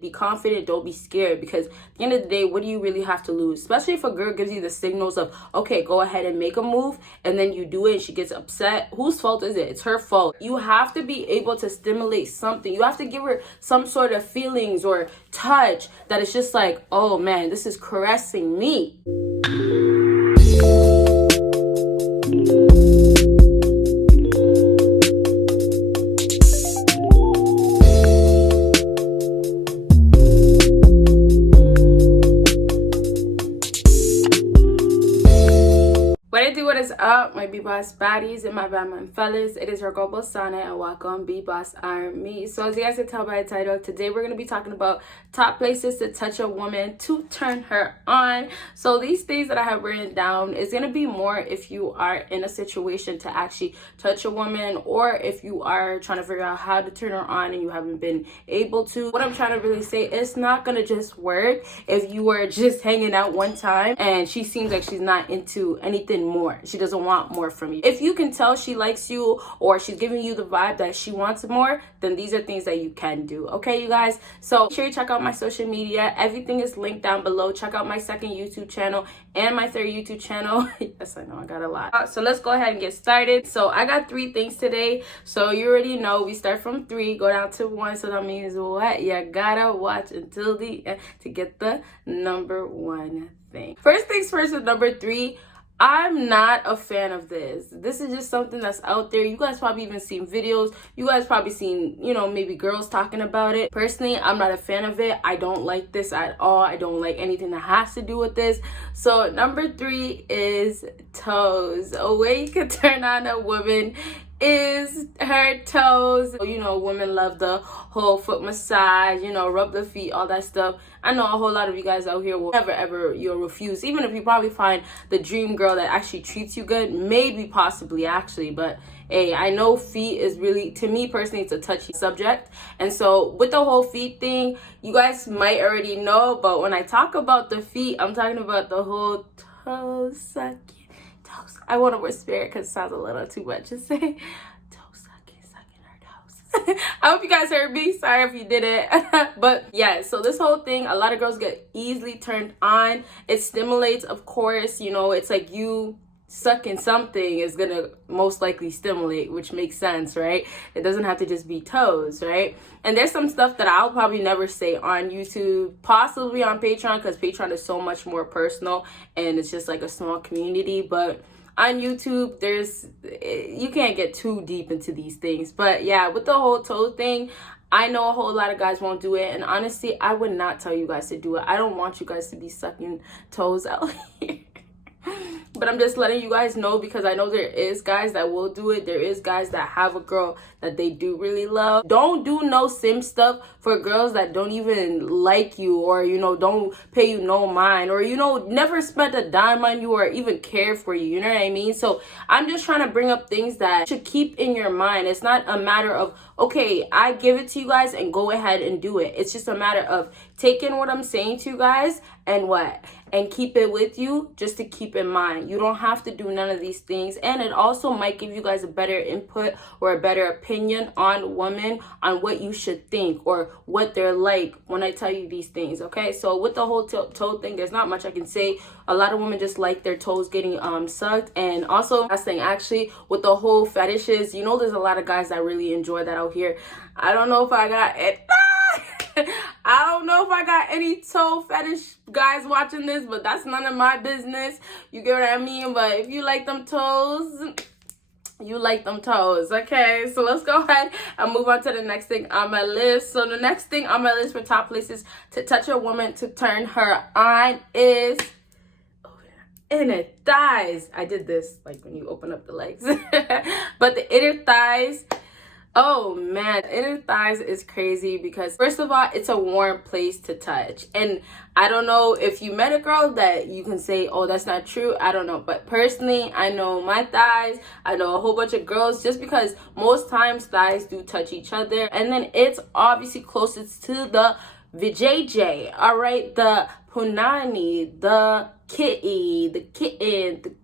Be confident, don't be scared, because at the end of the day, what do you really have to lose? Especially if a girl gives you the signals of, okay, go ahead and make a move, and then you do it and she gets upset. Whose fault is it? It's her fault. You have to be able to stimulate something. You have to give her some sort of feelings or touch that is just like, oh man, this is caressing me. What is up, my BBossBaddies and my Batman fellas? It is your girl Bosana and welcome BBossArmy. So as you guys can tell by the title, today we're going to be talking about top places to touch a woman to turn her on. So these things that I have written down is going to be more if you are in a situation to actually touch a woman, or if you are trying to figure out how to turn her on and you haven't been able to. What I'm trying to really say, it's not going to just work if you were just hanging out one time and she seems like she's not into anything more. She doesn't want more from you. If you can tell she likes you or she's giving you the vibe that she wants more, then these are things that you can do. Okay, you guys? So make sure you check out my social media. Everything is linked down below. Check out my second YouTube channel and my third YouTube channel. Yes, I know, I got a lot. So let's go ahead and get started. So I got 3 things today. So you already know we start from 3, go down to 1. So that means what? You gotta watch until the end to get the number 1 thing. First things first with number 3. I'm not a fan of this. This is just something that's out there. You guys probably even seen videos. You guys probably seen, you know, maybe girls talking about it. Personally, I'm not a fan of it. I don't like this at all. I don't like anything that has to do with this. So number 3 is toes. A way you can turn on a woman is her toes. You know, women love the whole foot massage, you know, rub the feet, all that stuff. I know a whole lot of you guys out here will never ever you'll refuse, even if you probably find the dream girl that actually treats you good, maybe possibly actually. But hey, I know feet is really, to me personally, it's a touchy subject. And so with the whole feet thing, you guys might already know, but when I talk about the feet, I'm talking about the whole toe sucking. I want to whisper it because it sounds a little too much to say. Toe sucking her toes. I hope you guys heard me. Sorry if you didn't. But yeah, so this whole thing, a lot of girls get easily turned on. It stimulates, of course. You know, it's like you sucking something is gonna most likely stimulate, which makes sense, right? It doesn't have to just be toes, right? And there's some stuff that I'll probably never say on YouTube, possibly on Patreon, because Patreon is so much more personal and it's just like a small community. But on YouTube, you can't get too deep into these things. But yeah, with the whole toe thing, I know a whole lot of guys won't do it, and honestly, I would not tell you guys to do it. I don't want you guys to be sucking toes out here. But I'm just letting you guys know, because I know there is guys that will do it. There is guys that have a girl that they do really love. Don't do no sim stuff for girls that don't even like you, or, you know, don't pay you no mind, or, you know, never spent a dime on you or even care for you. You know what I mean? So I'm just trying to bring up things that you should keep in your mind. It's not a matter of, okay, I give it to you guys and go ahead and do it. It's just a matter of taking what I'm saying to you guys and keep it with you, just to keep in mind. You don't have to do none of these things. And it also might give you guys a better input or a better opinion on women, on what you should think or what they're like when I tell you these things, okay? So with the whole toe thing, there's not much I can say. A lot of women just like their toes getting sucked. And also, last thing, actually, with the whole fetishes, you know, there's a lot of guys that really enjoy that out here. I don't know if I got it. I don't know if I got any toe fetish guys watching this, but that's none of my business. You get what I mean? But if you like them toes, you like them toes, okay? So let's go ahead and move on to the next thing on my list. So the next thing on my list for top places to touch a woman to turn her on is inner thighs. I did this like when you open up the legs. But the inner thighs, oh man, inner thighs is crazy, because first of all, it's a warm place to touch. And I don't know if you met a girl that you can say, oh, that's not true. I don't know. But personally, I know my thighs. I know a whole bunch of girls, just because most times thighs do touch each other. And then it's obviously closest to the vajayjay, all right? The punani, the kitty, the kitten,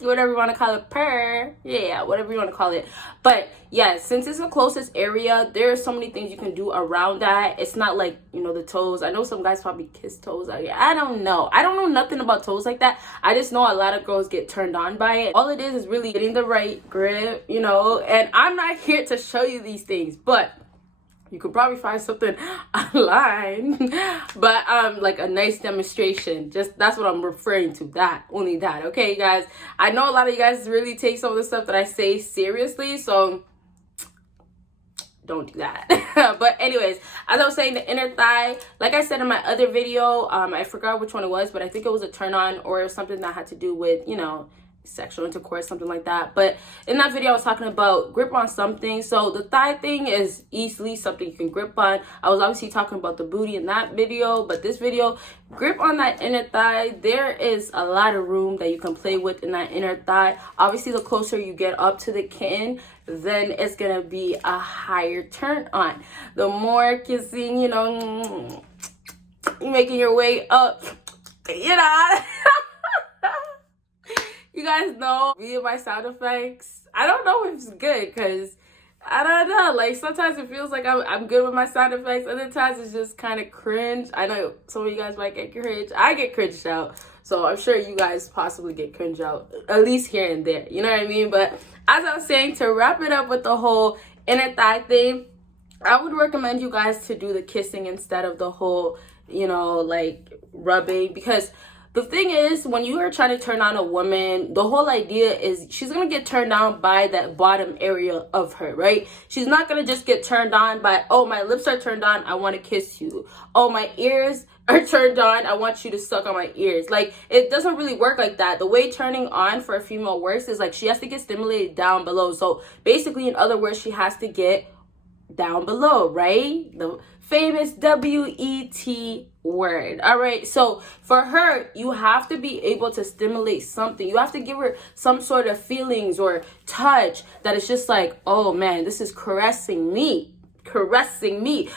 whatever you want to call it, purr, yeah, whatever you want to call it. But yeah, since it's the closest area, there are so many things you can do around that. It's not like, you know, the toes. I know some guys probably kiss toes out here. I don't know nothing about toes like that. I just know a lot of girls get turned on by it. All it is really getting the right grip, you know. And I'm not here to show you these things, but you could probably find something online. But like a nice demonstration, just that's what I'm referring to, that, only that. Okay, guys, I know a lot of you guys really take some of the stuff that I say seriously, so don't do that. But anyways, as I was saying, the inner thigh, like I said in my other video, I forgot which one it was, but I think it was a turn on or something that had to do with, you know, sexual intercourse, something like that. But in that video I was talking about grip on something. So the thigh thing is easily something you can grip on. I was obviously talking about the booty in that video, but this video, grip on that inner thigh. There is a lot of room that you can play with in that inner thigh. Obviously the closer you get up to the kitten, then it's gonna be a higher turn on. The more kissing, you know, you're making your way up, you know. You guys know me and my sound effects. I don't know if it's good, because I don't know, like sometimes it feels like I'm good with my sound effects, other times it's just kind of cringe. I know some of you guys might get cringe. I get cringed out, so I'm sure you guys possibly get cringed out, at least here and there, you know what I mean? But as I was saying, to wrap it up with the whole inner thigh thing, I would recommend you guys to do the kissing instead of the whole, you know, like rubbing, because the thing is, when you are trying to turn on a woman, the whole idea is she's going to get turned on by that bottom area of her, right? She's not going to just get turned on by, oh, my lips are turned on, I want to kiss you. Oh, my ears are turned on, I want you to suck on my ears. Like, it doesn't really work like that. The way turning on for a female works is like she has to get stimulated down below. So basically, in other words, she has to get down below, right? The famous W-E-T word. All right, so for her, you have to be able to stimulate something. You have to give her some sort of feelings or touch that is just like, oh man, this is caressing me.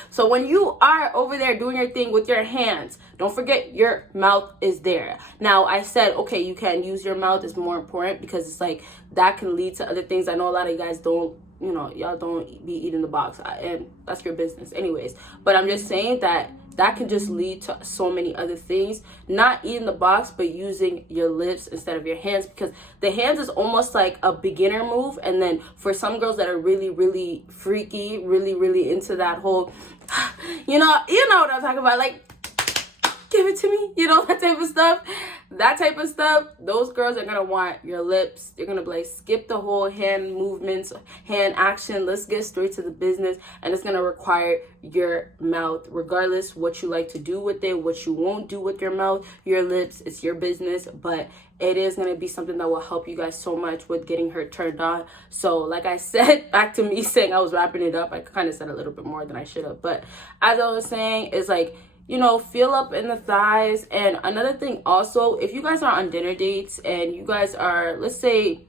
So when you are over there doing your thing with your hands, don't forget your mouth is there. Now, I said, okay, you can use your mouth, is more important, because it's like that can lead to other things. I know a lot of you guys don't, you know, y'all don't be eating the box, and that's your business anyways. But I'm just saying that can just lead to so many other things. Not eating the box, but using your lips instead of your hands, because the hands is almost like a beginner move. And then for some girls that are really, really freaky, really, really into that whole, you know what I'm talking about, like, give it to me, you know, that type of stuff, those girls are gonna want your lips. They're gonna be like, skip the whole hand movements, hand action, let's get straight to the business. And it's gonna require your mouth, regardless what you like to do with it, what you won't do with your mouth, your lips, it's your business. But it is going to be something that will help you guys so much with getting her turned on. So like I said, back to me saying I was wrapping it up, I kind of said a little bit more than I should have. But as I was saying, it's like, you know, feel up in the thighs. And another thing also, if you guys are on dinner dates and you guys are, let's say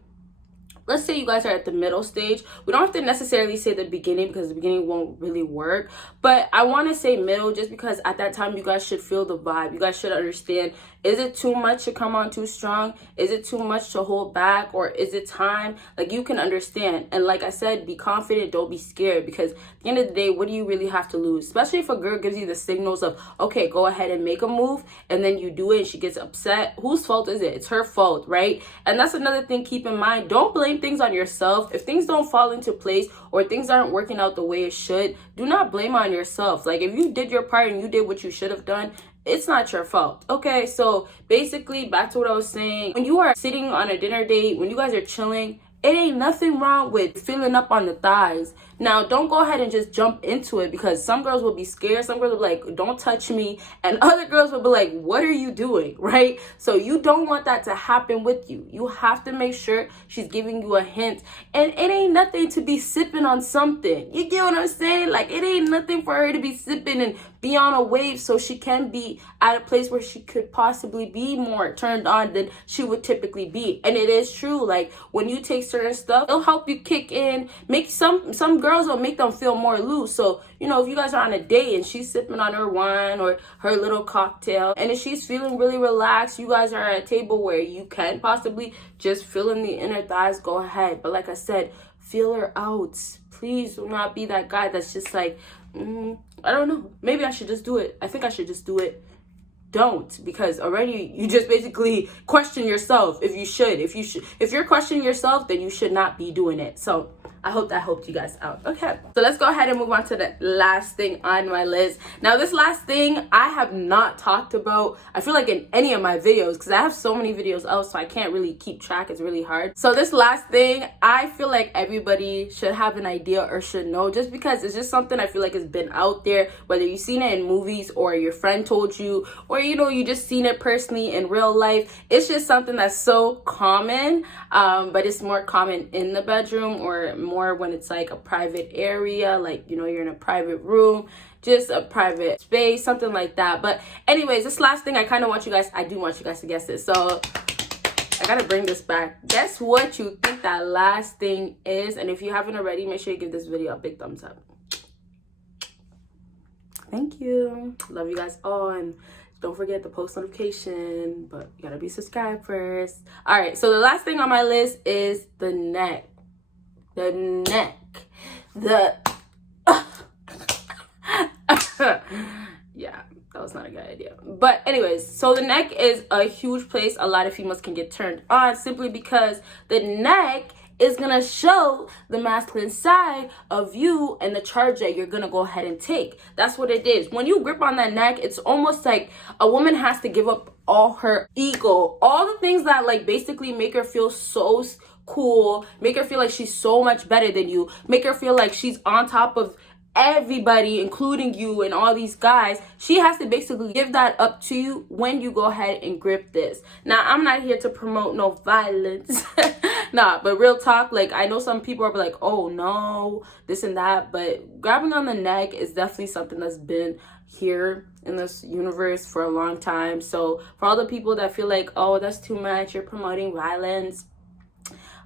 you guys are at the middle stage, we don't have to necessarily say the beginning, because the beginning won't really work, but I want to say middle, just because at that time you guys should feel the vibe. You guys should understand, is it too much to come on too strong? Is it too much to hold back? Or is it time? Like, you can understand. And like I said, be confident, don't be scared, because at the end of the day, what do you really have to lose? Especially if a girl gives you the signals of, okay, go ahead and make a move, and then you do it and she gets upset. Whose fault is it? It's her fault, right? And that's another thing, keep in mind, don't blame things on yourself. If things don't fall into place or things aren't working out the way it should, do not blame on yourself. Like, if you did your part and you did what you should have done, it's not your fault. Okay, so basically, back to what I was saying, when you are sitting on a dinner date, when you guys are chilling, it ain't nothing wrong with filling up on the thighs. Now, don't go ahead and just jump into it, because some girls will be scared. Some girls will be like, don't touch me. And other girls will be like, what are you doing, right? So you don't want that to happen with you. You have to make sure she's giving you a hint. And it ain't nothing to be sipping on something. You get what I'm saying? Like, it ain't nothing for her to be sipping and be on a wave, so she can be at a place where she could possibly be more turned on than she would typically be. And it is true. Like, when you take certain stuff, it'll help you kick in. Make some girls girls will make them feel more loose. So, you know, if you guys are on a date and she's sipping on her wine or her little cocktail, and if she's feeling really relaxed, you guys are at a table where you can possibly just feel in the inner thighs, go ahead. But like I said, feel her out. Please do not be that guy that's just like, I don't know, maybe I should just do it. I think I should just do it. Don't, because already you just basically question yourself if you're questioning yourself, then you should not be doing it. So I hope that helped you guys out. Okay, so let's go ahead and move on to the last thing on my list. Now, this last thing I have not talked about, I feel like, in any of my videos, because I have so many videos out, so I can't really keep track. It's really hard. So this last thing, I feel like everybody should have an idea or should know, just because it's just something I feel like has been out there, whether you've seen it in movies or your friend told you, or, you know, you just seen it personally in real life. It's just something that's so common, but it's more common in the bedroom, or more when it's like a private area, like, you know, you're in a private room, just a private space, something like that. But anyways, this last thing, I do want you guys to guess this. So I gotta bring this back. Guess what you think that last thing is? And if you haven't already, make sure you give this video a big thumbs up. Thank you. Love you guys all, and don't forget the post notification, but you gotta be subscribed first. All right, so the last thing on my list is the neck. The neck. Yeah, that was not a good idea. But anyways, so the neck is a huge place a lot of females can get turned on, simply because the neck is gonna show the masculine side of you and the charge that you're gonna go ahead and take. That's what it is. When you grip on that neck, it's almost like a woman has to give up all her ego, all the things that like basically make her feel so cool, make her feel like she's so much better than you, make her feel like she's on top of everybody, including you and all these guys. She has to basically give that up to you when you go ahead and grip this. Now, I'm not here to promote no violence. Nah, but real talk, like, I know some people are like, oh no, this and that, but grabbing on the neck is definitely something that's been here in this universe for a long time. So for all the people that feel like, oh, that's too much, you're promoting violence,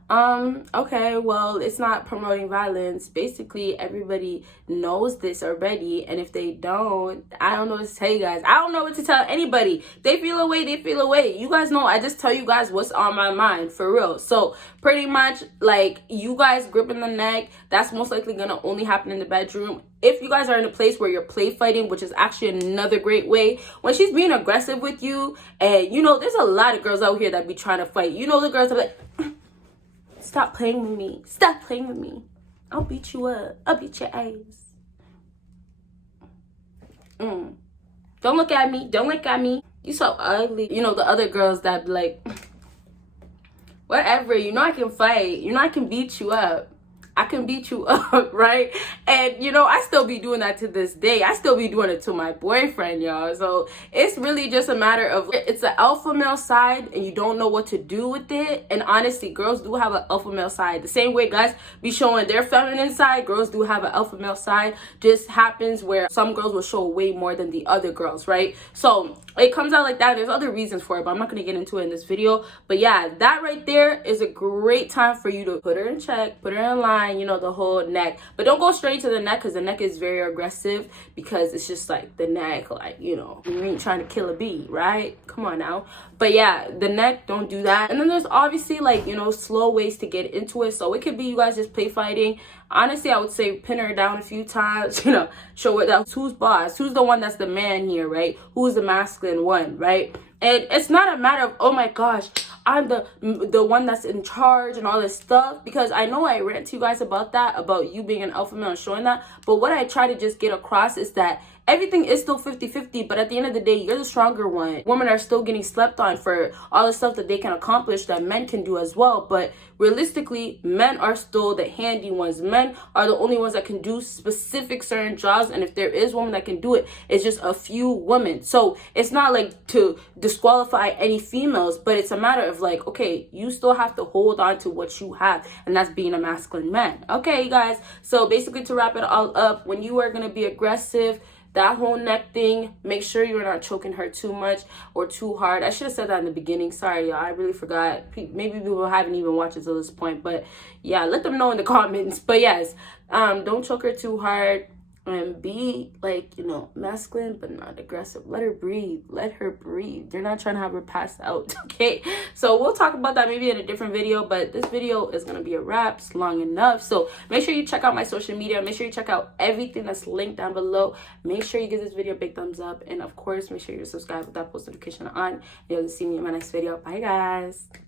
okay, well, it's not promoting violence. Basically, everybody knows this already, and if they don't, I don't know what to tell you guys. I don't know what to tell anybody. They feel away, they feel away. You guys know, I just tell you guys what's on my mind, for real. So pretty much, like, you guys gripping the neck, that's most likely gonna only happen in the bedroom. If you guys are in a place where you're play fighting, which is actually another great way, when she's being aggressive with you, and you know, there's a lot of girls out here that be trying to fight. You know, the girls are like, stop playing with me. Stop playing with me. I'll beat you up. I'll beat your ass. Don't look at me. Don't look at me. You so ugly. You know, the other girls that be like, whatever. You know I can fight. You know I can beat you up. I can beat you up, right? And, you know, I still be doing that to this day. I still be doing it to my boyfriend, y'all. So it's really just a matter of, it's an alpha male side and you don't know what to do with it. And honestly, girls do have an alpha male side. The same way guys be showing their feminine side, girls do have an alpha male side. Just happens where some girls will show way more than the other girls, right? So it comes out like that. There's other reasons for it, but I'm not going to get into it in this video. But yeah, that right there is a great time for you to put her in check, put her in line, you know, the whole neck. But don't go straight to the neck, because the neck is very aggressive, because it's just like the neck, like, you know, you ain't trying to kill a bee, right? Come on now. But yeah, the neck, don't do that. And then there's obviously, like, you know, slow ways to get into it. So it could be you guys just play fighting. Honestly, I would say pin her down a few times, you know, show her that who's boss, who's the one that's the man here, right? Who's the masculine one, right? And it's not a matter of, oh my gosh, I'm the one that's in charge and all this stuff, because I know I rant to you guys about that, about you being an alpha male and showing that. But what I try to just get across is that everything is still 50-50, but at the end of the day, you're the stronger one. Women are still getting slept on for all the stuff that they can accomplish that men can do as well. But realistically, men are still the handy ones. Men are the only ones that can do specific certain jobs, and if there is women that can do it, it's just a few women. So it's not like to disqualify any females, but it's a matter of like, okay, you still have to hold on to what you have, and that's being a masculine man. Okay, guys, so basically to wrap it all up, when you are going to be aggressive, that whole neck thing, make sure you're not choking her too much or too hard. I should have said that in the beginning. Sorry, y'all. I really forgot. Maybe people haven't even watched it till this point. But yeah, let them know in the comments. But yes, don't choke her too hard. And be, like, you know, masculine but not aggressive. Let her breathe. Let her breathe. You're not trying to have her pass out, okay? So we'll talk about that maybe in a different video, but this video is going to be a wrap. It's long enough. So make sure you check out my social media. Make sure you check out everything that's linked down below. Make sure you give this video a big thumbs up. And, of course, make sure you subscribe with that post notification on. You'll see me in my next video. Bye, guys.